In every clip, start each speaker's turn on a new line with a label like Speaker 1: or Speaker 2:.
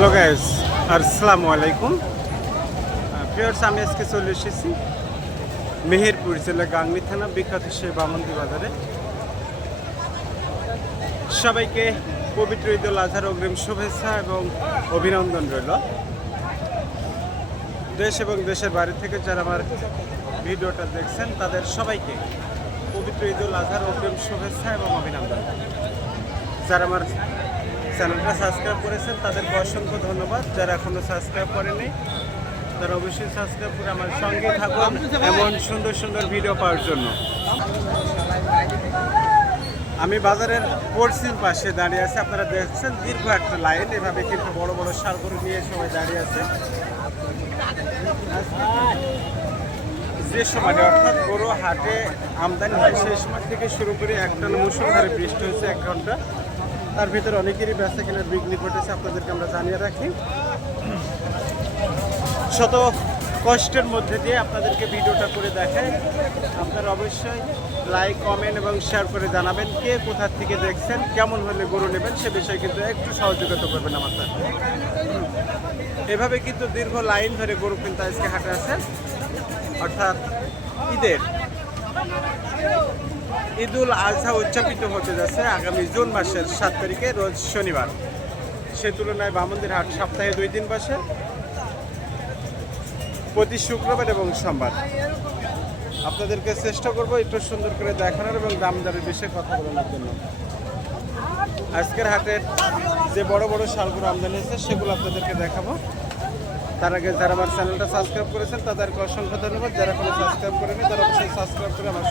Speaker 1: Hello guys আসসালামু আলাইকুম fierce আমি আজকে চলে এসেছি মেহেরপুর জেলা গাংনি থানা বিখ্যাত সেই বামন্দি বাজারে। সবাইকে পবিত্র ঈদ আজহার অগ্রিম শুভেচ্ছা এবং অভিনন্দন রইল। দেশ এবং দেশের বাইরে থেকে যারা আমার ভিডিওটা দেখছেন, তাদের সবাইকে পবিত্র ঈদ আজহার অগ্রিম শুভেচ্ছা এবং অভিনন্দন। যারা আমার চ্যানেলটা সাবস্ক্রাইব করেছেন, তাদেরকে অসংখ্য ধন্যবাদ। যারা এখনও সাবস্ক্রাইব করেনি তারা অবশ্যই সাবস্ক্রাইব করে আমার সঙ্গে থাকুন এমন সুন্দর সুন্দর ভিডিও পাওয়ার জন্য। আমি বাজারের পশ্চিম পাশে দাঁড়িয়ে আছি। আপনারা দেখছেন দীর্ঘ একটা লাইন, এভাবে কিন্তু বড় বড় সারগরু নিয়ে সবাই দাঁড়িয়ে আছে। যে সময়, অর্থাৎ গরু হাটে আমদানি হয়, সেই সময় থেকে শুরু করে একটানা মুসলধারে বৃষ্টি হয়েছে এক ঘণ্টা। তার ভিতরে অনেকেরই ব্যবসা কেনার বিঘ্নি ঘটেছে, আপনাদেরকে আমরা জানিয়ে রাখি। শত কষ্টের মধ্যে দিয়ে আপনাদেরকে ভিডিওটা করে দেখাই। আপনারা অবশ্যই লাইক কমেন্ট এবং শেয়ার করে জানাবেন কে কোথা থেকে দেখছেন, কেমন হলে গরু নেবেন সে বিষয়ে কিন্তু একটু সহযোগিতা করবেন আমার সাথে। এভাবে কিন্তু দীর্ঘ লাইন ধরে গরু কিন্তু আজকে হাটে আছে। অর্থাৎ ঈদের ঈদুল আজহা উদযাপিত হতে যাচ্ছে আগামী জুন মাসের সাত তারিখে, রোজ শনিবার। সে তুলনায় বামন্দির হাট সপ্তাহে দুই দিন বসে। প্রতি শুক্রবার এবং সোমবার। আপনাদেরকে চেষ্টা করব একটু সুন্দর করে দেখানোর এবং দাম দরের বিষয়ে কথা বলানোর জন্য। আজকের হাটের যে বড় বড় শালগুলো আমদানি হয়েছে, সেগুলো আপনাদেরকে দেখাবো। তার আগে যারা আমার চ্যানেলটা সাবস্ক্রাইব করেছেন, তাদেরকে অসংখ্য ধন্যবাদ। যারা কোনো সাবস্ক্রাইব করেনি তারা অবশ্যই সাবস্ক্রাইব করে আমার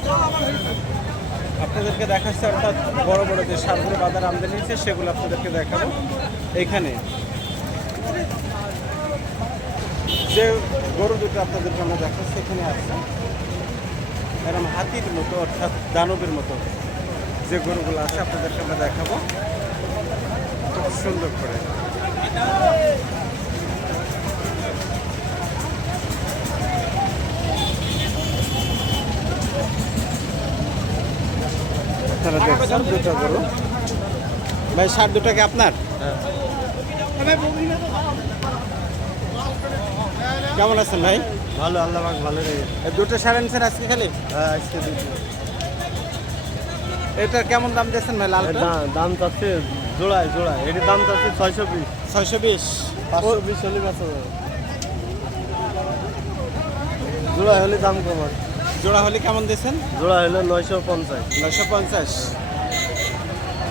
Speaker 1: আপনাদেরকে দেখাচ্ছে, অর্থাৎ বড় বড় যে সারগুলো বাজার আমদানি হয়েছে, সেগুলো আপনাদেরকে দেখাবো। এখানে যে গরু দুটো আপনাদেরকে আমরা দেখাচ্ছি, এখানে আছে। এরকম হাতির মতো, অর্থাৎ দানবের মতো যে গরুগুলো আছে, আপনাদেরকে আমরা দেখাবো। খুব সুন্দর করে। আপনারা দেখছেন দুটো গরু। ভাই সার দুটো কি আপনার? কেমন আছেন ভাই?
Speaker 2: ভালো আল্লাহ ভালো
Speaker 1: দুটো সার আনছেন আজকে খালি?
Speaker 2: হ্যাঁ আজকে
Speaker 1: এটার কেমন দাম দিয়েছেন ভাই লালটা?
Speaker 2: দাম চাচ্ছে জোড়ায় জোড়ায়। এটির দাম চাচ্ছে ছয়শো বিশ।
Speaker 1: ছয়শো বিশ।
Speaker 2: পাঁচশো বিশ হলে বেচা যাবে। জোড়ায় হলে দাম কম আছে
Speaker 1: জোড়া হলে কেমন দিয়েছেন?
Speaker 2: জোড়া হলে নয়শো পঞ্চাশ।
Speaker 1: নয়শো পঞ্চাশ।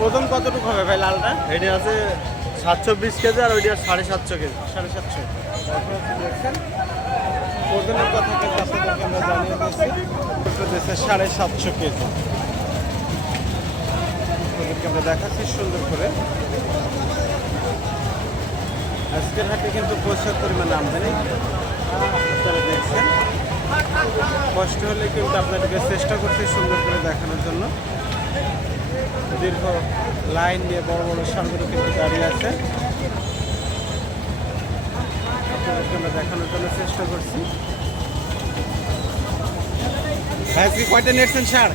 Speaker 1: ওজন কতটুকু হবে ভাই লালটা?
Speaker 2: এটি আছে সাতশো বিশ কেজি আর ওইটি সাড়ে সাতশো কেজি।
Speaker 1: সাড়ে সাতশো। দেখছেন ওজনের কথা কিন্তু আপনাদেরকে আমরা জানিয়ে দিচ্ছি। সাড়ে সাতশো কেজি। আপনাদেরকে আমরা দেখাচ্ছি সুন্দর করে। আজকের হাটে কিন্তু প্রচুর পরিমাণে আমদানি। কষ্ট হলে কিন্তু আপনাদেরকে চেষ্টা করছি সুন্দর করে দেখানোর জন্য। দীর্ঘ লাইন দিয়ে বড় বড় সারগুলো কিন্তু দাঁড়িয়ে আছে। আপনাদেরকে আমরা দেখানোর জন্য চেষ্টা করছি। ভাই আজকে কয়টা নিয়েছেন সার?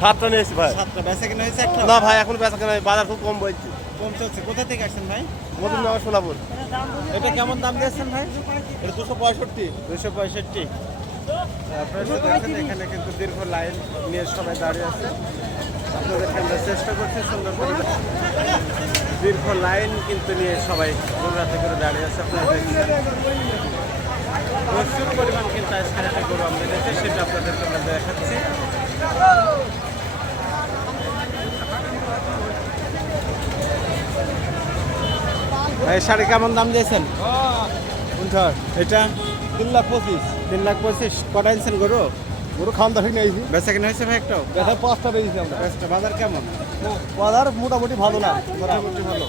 Speaker 2: সাতটা নিয়েছি ভাই।
Speaker 1: সাতটা। বেচা কিনা হয়েছে একটা?
Speaker 2: না ভাই এখন বেচা কেনা বাজার খুব কম বলছি
Speaker 1: কম চলছে। কোথা থেকে আসছেন ভাই?
Speaker 2: মধুর
Speaker 1: এটা কেমন দাম দিয়েছেন ভাই?
Speaker 2: এটা দুশো পঁয়ষট্টি।
Speaker 1: দুশো পঁয়ষট্টি। আপনারা এখানে কিন্তু দীর্ঘ লাইন নিয়ে সবাই দাঁড়িয়ে আছে। আপনাদেরকে আমরা চেষ্টা করছি সুন্দর করে দীর্ঘ লাইন কিন্তু নিয়ে সবাই রাতে করে দাঁড়িয়ে আছে, আপনারা প্রচুর পরিমাণ কিন্তু আজকের একটা গরু আমরা দেখছি সেটা আপনাদেরকে আমরা দেখাচ্ছি। ভাই, শাড়ি কেমন দাম দিয়েছেন? এটা
Speaker 2: তিন লাখ পঁচিশ।
Speaker 1: তিন লাখ পঁচিশ। কটা আনছেন গরু?
Speaker 2: গরু খাওয়ান দাফি নিয়েছি
Speaker 1: বেচা কিনা হয়েছে ভাই একটাও?
Speaker 2: দেখা পাঁচটা পেয়েছি আমরা।
Speaker 1: বেচটা বাজার কেমন?
Speaker 2: বাজার মোটামুটি ভালো না।
Speaker 1: মোটামুটি ভালো।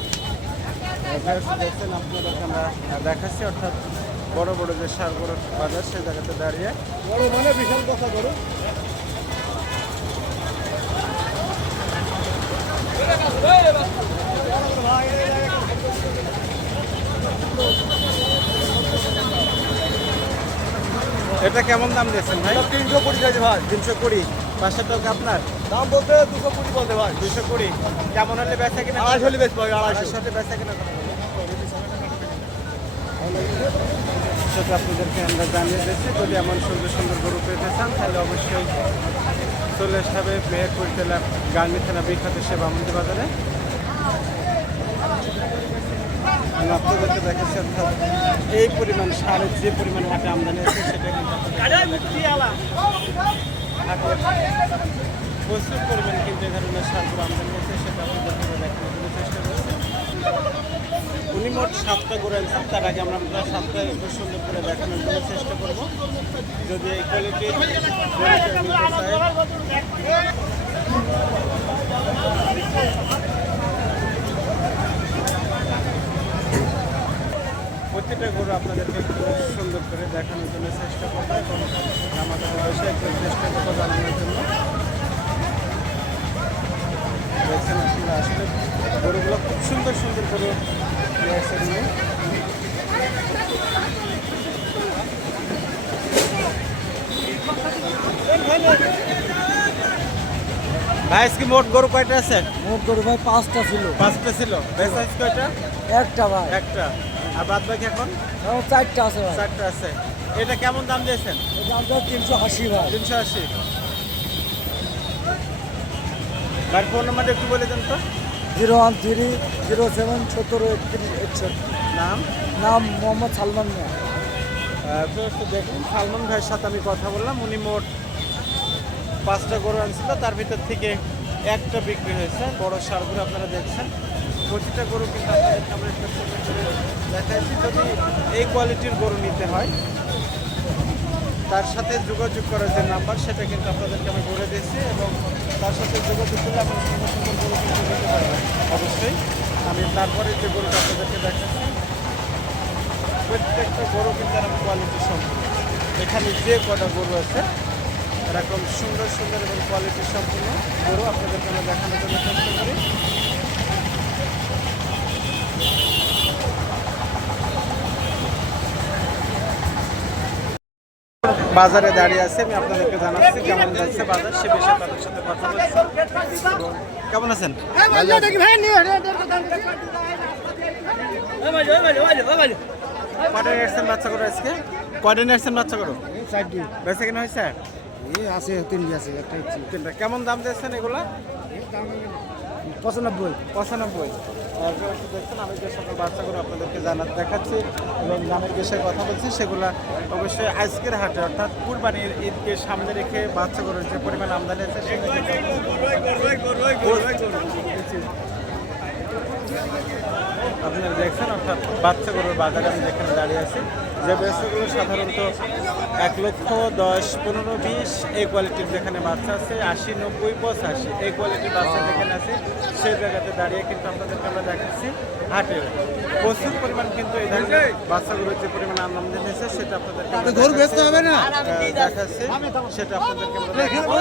Speaker 1: দেখছেন আপনাদেরকে আমরা দেখাচ্ছি অর্থাৎ বড় বড় যে সার গরুর বাজার সেই জায়গাতে দাঁড়িয়ে।
Speaker 2: বড় মানে বিশাল কথা গরু।
Speaker 1: এটা কেমন দাম দিয়েছেন ভাই?
Speaker 2: তিনশো কুড়ি কেজি ভাই
Speaker 1: তিনশো কুড়ি। পাঁচশো টাকা আপনার।
Speaker 2: দাম বলতে দুশো কুড়ি বলতে ভাই
Speaker 1: দুশো কুড়ি। কেমন হলে বেচা কিনা
Speaker 2: আড়াইশো হলে বেশি পাবে আড়াইশো।
Speaker 1: হলে বেচা কিনা আপনাদেরকে আমরা জানিয়ে দিচ্ছি যদি এমন সুন্দর সুন্দর গরু পেতে চান তাহলে অবশ্যই চলে আসতে হবে মেহেরপুর জেলার গার্নি থানা বিখ্যাত সেবা বাজারে। আমি আপনাদেরকে দেখাচ্ছি অর্থাৎ এই পরিমাণ সারের যে পরিমাণ হাটে আমদানি আছে সেটা প্রচুর পরিমাণ কিন্তু এই ধরনের সারগুলো আমদানি আছে সেটা আপনাদেরকে দেখানোর জন্য চেষ্টা করছি। উনি মোট সাতটা করে আনছেন তার আগে আমরা প্রায় সাতটা একটু সুন্দর করে দেখানোর জন্য চেষ্টা করব। যদি এই কোয়ালিটির প্রতিটা গরু আপনাদেরকে একটু সুন্দর করে দেখানোর জন্য চেষ্টা করব। এবং আমাদের বয়সে একটু চেষ্টা করব জানানোর জন্য। দেখছেন আপনারা আসলে গরুগুলো খুব সুন্দর সুন্দর গরু আসছেন। ভাই আজকে মোট গরু কয়টা আছে?
Speaker 3: মোট গরু ভাই পাঁচটা ছিল।
Speaker 1: পাঁচটা ছিল। বেশ আজকে কয়টা?
Speaker 3: একটা ভাই।
Speaker 1: একটা। আর বাদ বাকি এখন?
Speaker 3: চারটা আছে
Speaker 1: চারটা আছে। এটা কেমন দাম দিয়েছেন?
Speaker 3: দামটা তিনশো আশি ভাই।
Speaker 1: তিনশো আশি। ভাই ফোন নাম্বারটা একটু বলে দেন তো।
Speaker 3: Zero one three zero seven সতেরো একত্রিশ একষট্টি।
Speaker 1: নাম?
Speaker 3: নাম মোহাম্মদ সালমান মিয়া।
Speaker 1: তো দেখুন সালমান ভাইয়ের সাথে আমি কথা বললাম। উনি মোট পাঁচটা গরু আনছিল। তার ভিতর থেকে একটা বিক্রি হয়েছে। বড় সারগুলো আপনারা দেখছেন। প্রতিটা গরু কিন্তু আপনাদের আমরা করে দেখাচ্ছি যদি এই কোয়ালিটির গরু নিতে হয়, তার সাথে যোগাযোগ করার যে নাম্বার সেটা কিন্তু আপনাদেরকে আমি বলে দিয়েছি এবং তার সাথে যোগাযোগ করলে আপনি সুন্দর সুন্দর গরু কিন্তু নিতে পারবেন। অবশ্যই, আমি তারপরে যে গরুটা আপনাদেরকে দেখাচ্ছি, প্রত্যেকটা গরু কিন্তু এরকম কোয়ালিটি সম্পূর্ণ। এখানে যে কটা গরু আছে, এরকম সুন্দর সুন্দর এবং কোয়ালিটি সম্পূর্ণ গরু আপনাদেরকে আমরা দেখানোর জন্য চেষ্টা করি। বাজারে দাঁড়িয়ে আছে, আমি আপনাদেরকে জানাচ্ছি কেমন যাচ্ছে বাজার, সে বিষয়ে তাদের সাথে কথা বলছি। কেমন আছেন? করো করো
Speaker 3: আছে আছে
Speaker 1: কেমন দাম দিয়েছেন এগুলা?
Speaker 3: পঁচানব্বই।
Speaker 1: পঁচানব্বই। দেখছেন, আমি যে সকল বাচ্চাগুলো আপনাদেরকে জানা দেখাচ্ছি এবং দামের বিষয়ে কথা বলছি, সেগুলো অবশ্যই আজকের হাটে, অর্থাৎ কুরবানির ঈদকে সামনে রেখে বাচ্চাগুলোর যে পরিমাণ আমদানি আছে আপনারা দেখছেন, অর্থাৎ বাচ্চাগুলোর বাজারে আমি যেখানে দাঁড়িয়ে আছি যে বাচ্চাগুলো সাধারণত এক লক্ষ দশ পনেরো বিশ এই কোয়ালিটির যেখানে বাচ্চা আছে আশি নব্বই পঁচাশি এই কোয়ালিটির বাচ্চা যেখানে আছে সেই জায়গাতে দাঁড়িয়ে কিন্তু আপনাদেরকে আমরা দেখাচ্ছি হাটে। প্রচুর পরিমাণ কিন্তু এই ধরনের বাচ্চাগুলোর যে পরিমাণ আমদানি হয়েছে সেটা আপনাদেরকে
Speaker 3: হবে না?
Speaker 1: দেখাচ্ছি। সেটা আপনাদেরকে আমরা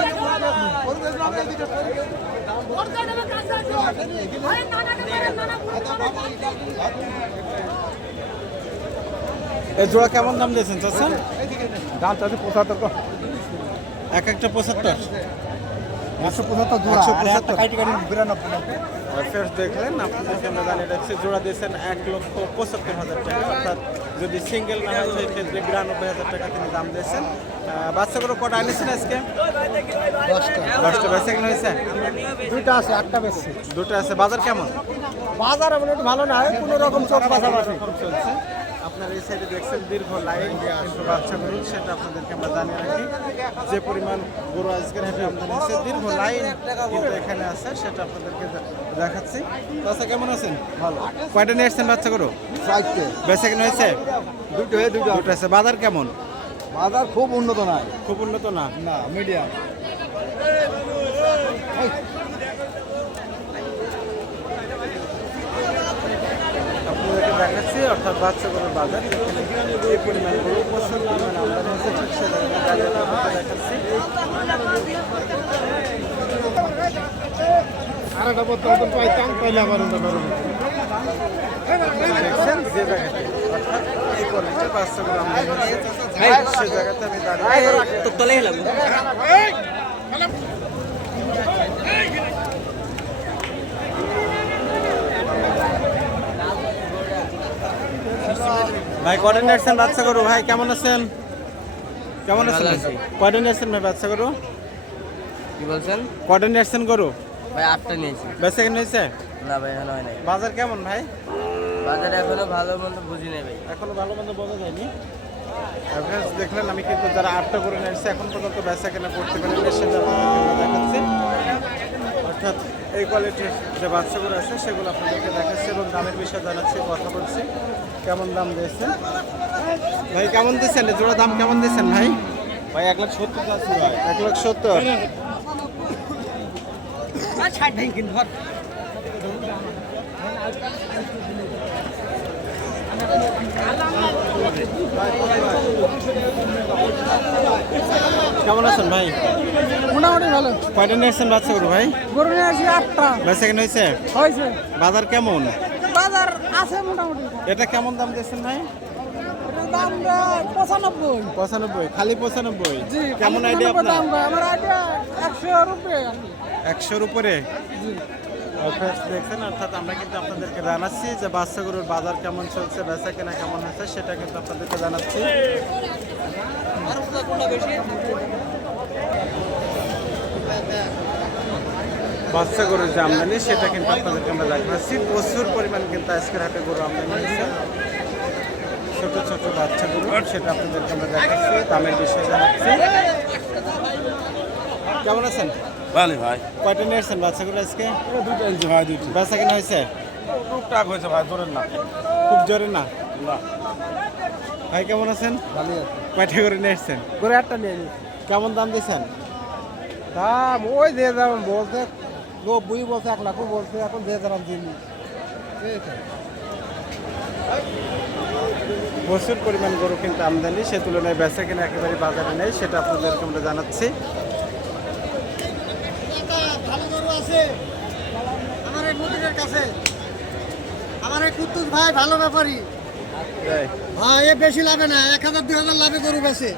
Speaker 1: এই জোড়া কেমন দাম দিয়েছেন চাচা
Speaker 3: দাম তাদের পঁচাত্তর।
Speaker 1: এক একটা পঁচাত্তর?
Speaker 3: একশো পঁচাত্তর
Speaker 1: জোড়া, একটা ফেরত দেখলেন আপনাদেরকে আমরা জানিয়ে রাখছি জোড়া দিয়েছেন এক লক্ষ পঁচাত্তর হাজার টাকা। অর্থাৎ যদি সিঙ্গেল না হয় সেই ক্ষেত্রে বিরানব্বই হাজার টাকা তিনি দাম দিয়েছেন। বাচ্চাগুলো কটা এনেছেন আজকে?
Speaker 3: দশটা।
Speaker 1: বেচা কিনা হয়েছে?
Speaker 3: দুইটা আছে আটটা বেশি
Speaker 1: দুটো আছে বাজার কেমন?
Speaker 3: বাজার এমন একটু ভালো না কোনো রকম চোখ
Speaker 1: এরকম চলছে। আপনার এই সাইডে দেখছেন দীর্ঘ লাইন কিন্তু বাচ্চা গরু সেটা আপনাদেরকে আমরা জানিয়ে রাখি। যে পরিমাণ গরু আজকের হাটে আমদানি আছে দীর্ঘ লাইন কিন্তু এখানে আছে সেটা আপনাদেরকে দেখাচ্ছি। আচ্ছা কেমন আছেন? ভালো। কয়টা নিয়ে এসছেন বাচ্চা গরু
Speaker 3: চারটে
Speaker 1: কেন হয়েছে?
Speaker 3: দুটো হয়ে দুটো।
Speaker 1: দুটো আছে। বাজার কেমন?
Speaker 3: বাজার খুব উন্নত নয়
Speaker 1: খুব উন্নত না?
Speaker 3: না মিডিয়াম
Speaker 1: আপনাদেরকে দেখাচ্ছি অর্থাৎ বাচ্চা গরুর বাজার এই পরিমাণ গরু প্রচুর পরিমাণ আমদানি হচ্ছে ঠিক সে জায়গায় দাঁড়িয়ে দেখাচ্ছি
Speaker 3: আরেকটা বর্তমান পাইতাম পাইলে আবার
Speaker 1: দেখছেন যে জায়গাতে অর্থাৎ এই কোয়ালিটির বাচ্চাগুলো আমদানি হচ্ছে সে জায়গাতে আমি দাঁড়িয়ে ভাই কয়টা নিয়েছেন বাচ্চা করো ভাই কেমন আছেন? কেমন আছেন। কয়টা নিয়েছেন ভাই বাচ্চা গরু?
Speaker 2: কি বলছেন?
Speaker 1: কয়টা নিয়েছেন গরু?
Speaker 2: ভাই আটটা নিয়েছি।
Speaker 1: বেচা কেন হয়েছে?
Speaker 2: না ভাই এখনও হয় নাই।
Speaker 1: বাজার কেমন ভাই?
Speaker 2: বাজারে এখনও ভালো মন্দ বুঝি নাই ভাই।
Speaker 1: এখনও ভালো মন্দ বোঝা যায়নি। দেখলেন আমি কিন্তু যারা আটটা করে নিয়েছে এখন পর্যন্ত বেচা কেনা করতে পারেন। সেটা এই কোয়ালিটির যে বাচ্চাগুলো আছে সেগুলো আপনাদেরকে দেখাচ্ছি এবং দামের বিষয়ে জানাচ্ছি কথা বলছি। কেমন দাম দিয়েছে ভাই কেমন দিচ্ছেন জোড়া দাম কেমন দিচ্ছেন ভাই?
Speaker 3: ভাই এক লাখ সত্তর আছে ভাই।
Speaker 1: এক লাখ সত্তর? কেমন আছেন ভাই?
Speaker 3: মোটামুটি ভালো।
Speaker 1: কয়টা নিয়েছেন বাচ্চা গরু ভাই?
Speaker 3: গরু নিয়ে আসি আটটা।
Speaker 1: বেচা কেন হয়েছে?
Speaker 3: হয়েছে।
Speaker 1: বাজার কেমন?
Speaker 3: বাজার আছে মোটামুটি।
Speaker 1: এটা কেমন দাম দিয়েছেন ভাই?
Speaker 3: দাম পঁচানব্বই।
Speaker 1: পঁচানব্বই খালি পঁচানব্বই। কেমন আইডিয়া আপনার?
Speaker 3: আমার আইডিয়া
Speaker 1: একশোর উপরে দেখছেন অর্থাৎ আমরা কিন্তু আপনাদেরকে জানাচ্ছি যে বাচ্চা গরুর বাজার কেমন চলছে বেচা কেনা কেমন হচ্ছে সেটা কিন্তু আপনাদেরকে জানাচ্ছি। বাচ্চা গরুর যে আমদানি সেটা কিন্তু আপনাদেরকে আমরা দেখাচ্ছি। প্রচুর পরিমাণ কিন্তু আজকের হাটে গরু আমদানি হয়েছে। ছোট ছোট বাচ্চা গরু সেটা আপনাদেরকে আমরা দেখাচ্ছি দামের বিষয়ে জানাচ্ছি। কেমন আছেন?
Speaker 3: ভালো ভাই।
Speaker 1: কয়টা নিয়েছেন বাচ্চাগুলো আজকে?
Speaker 3: দুটো ইঞ্চি ভাই দুটো
Speaker 1: বাচ্চা কেনা হয়েছে?
Speaker 3: টুকটাক হয়েছে ভাই ধরেন না।
Speaker 1: খুব জোরে না? ভাই কেমন আছেন?
Speaker 3: ভালো আছে।
Speaker 1: কয়টা করে নিয়ে এসছেন
Speaker 3: করে একটা নিয়ে
Speaker 1: কেমন দাম দিয়েছেন?
Speaker 3: দাম ওই যে দাম বলছে নব্বই বলছে এক লাখও বলছে এখন যে দাম দিন
Speaker 1: প্রচুর পরিমাণ গরু কিন্তু আমদানি সে তুলনায় বেচা কিনা একেবারে বাজারে নেই সেটা আপনাদেরকে আমরা জানাচ্ছি।
Speaker 3: ভালো গরু আছে আমার এই মন্দিরের কাছে। আমার এই কুদ্দুস ভাই ভালো ব্যাপারী। ভাই এ বেশি লাভে না এক হাজার দুই হাজার লাভে গরু বেছে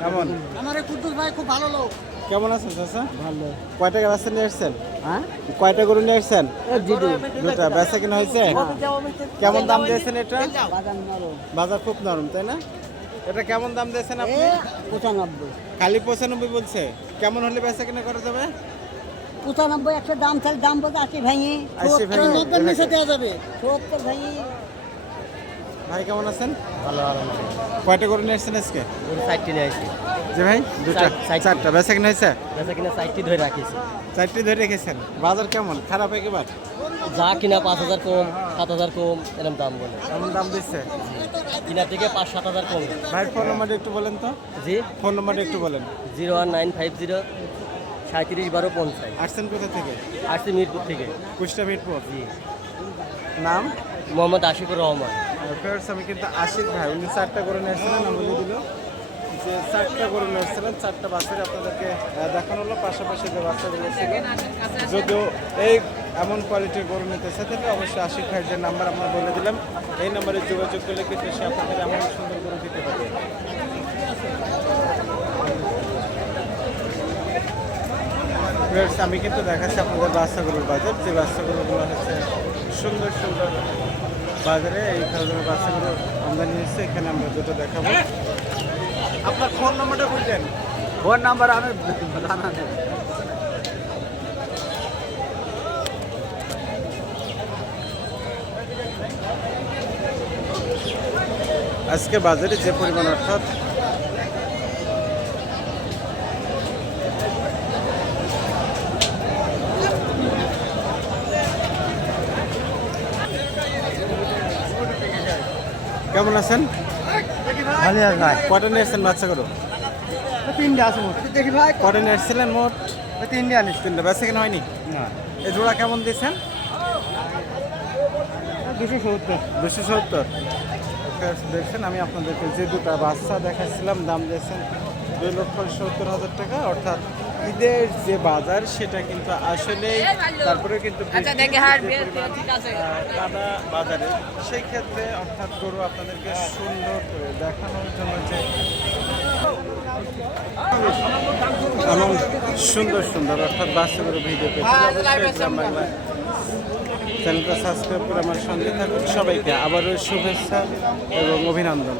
Speaker 1: কেমন?
Speaker 3: আমার এই কুদ্দুস ভাই খুব ভালো লোক।
Speaker 1: কেমন আছেন চাচা?
Speaker 3: ভালো।
Speaker 1: কয়টা বাচ্চা নিয়ে এসছেন
Speaker 3: হ্যাঁ?
Speaker 1: কয়টা গরু নিয়ে এসছেন দুটা বেচা কিনা হয়েছে? কেমন দাম দিয়েছেন এটা? বাজার খুব নরম তাই না? এটা কেমন দাম দিয়েছেন আপনি?
Speaker 3: পঁচানব্বই।
Speaker 1: খালি পঁচানব্বই বলছে। কেমন হলে বেচা কিনা করা যাবে?
Speaker 4: পঁচানব্বই একশো দাম তাহলে দাম বলতে আশি ভেঙে।
Speaker 1: আশি ভেঙে।
Speaker 3: দেওয়া যাবে।
Speaker 4: সত্তর ভেঙে।
Speaker 1: ভাই কেমন আছেন?
Speaker 2: ভালো
Speaker 1: কয়টা গরু নিয়ে এসছেন আজকে?
Speaker 2: গরু সাইডটি নিয়ে আসি
Speaker 1: যে ভাই দুটা
Speaker 2: চার- চারটা।
Speaker 1: বেচা কিনা হয়েছে?
Speaker 2: বেচা কিনা সাইডটি ধরে রাখিছি।
Speaker 1: চারটি ধরে রেখেছেন। বাজার কেমন? খারাপ একেবার?
Speaker 2: যা কিনা পাঁচ হাজার কম সাত হাজার কম এরকম দাম বলে।
Speaker 1: কেমন দাম দিচ্ছে?
Speaker 2: কিনা থেকে পাঁচ সাত হাজার কম।
Speaker 1: ভাই ফোন নাম্বারটা একটু বলেন তো।
Speaker 2: জি।
Speaker 1: ফোন নাম্বারটা একটু বলেন।
Speaker 2: Zero one nine five zero সাঁত্রিশ বারো পঞ্চাশ।
Speaker 1: আসছেন কোথা থেকে?
Speaker 2: আসছি মিরপুর থেকে।
Speaker 1: কুষ্টা মিরপুর।
Speaker 2: জি।
Speaker 1: নাম?
Speaker 2: মোহাম্মদ আশিকুর রহমান।
Speaker 1: ফেরস আমি কিন্তু আশিক ভাই, উনি চারটা করে নিয়েছিলেন আমি বলে দিল যে চারটা করে নিয়েছিলেন চারটা বাচ্চারে আপনাদেরকে দেখানো হলো পাশাপাশি যে বাচ্চাগুলো ছিল যদিও এই এমন কোয়ালিটির গরু নিতে তাহলে অবশ্যই আশিক ভাইয়ের যে নাম্বার আমরা বলে দিলাম, এই নাম্বারে যোগাযোগ করলে কিন্তু সে আপনাদের এমন সুন্দর গরু দিতে পারবে। আমি কিন্তু দেখাচ্ছি আপনাদের বাচ্চাগুলোর বাজার যে বাচ্চাগুলোগুলো হচ্ছে সুন্দর সুন্দর। বাজারে এই ধরনের বাচ্চাগুলো আমদানি হচ্ছে এখানে আমরা দুটো দেখাবো। আপনার ফোন নাম্বারটা বলতেন
Speaker 3: ফোন নাম্বার আমি জানা নেই।
Speaker 1: আজকে বাজারে যে পরিমাণ অর্থাৎ কেমন আছেন?
Speaker 3: ভালো আছে ভাই।
Speaker 1: কটা নিয়েছেন বাচ্চাগুলো
Speaker 3: তিনটে আছে দেখি ভাই।
Speaker 1: কটা নিয়ে এসেছিলেন মোট?
Speaker 3: তিনটে আনিস
Speaker 1: তিনটা। বেচা কেন হয়নি?
Speaker 3: না।
Speaker 1: এই জোড়া কেমন দিয়েছেন?
Speaker 3: দুশো সত্তর।
Speaker 1: দুশো সত্তর। দেখছেন আমি আপনাদেরকে যে দুটা বাচ্চা দেখাচ্ছিলাম দাম দিয়েছেন দুই লক্ষ সত্তর হাজার টাকা অর্থাৎ ঈদের যে বাজার সেটা কিন্তু আসলেই তারপরে কিন্তু আহ, কাদা বাজারে। সেই ক্ষেত্রে অর্থাৎ গরু আপনাদেরকে সুন্দর করে দেখানোর জন্য যে এমন সুন্দর সুন্দর। অর্থাৎ ভিডিও পেয়েছি অবশ্যই গ্রাম বাংলায় চ্যানেলটা সাবস্ক্রাইব করে আমার সঙ্গে থাকুন। সবাইকে আবারও শুভেচ্ছা এবং অভিনন্দন।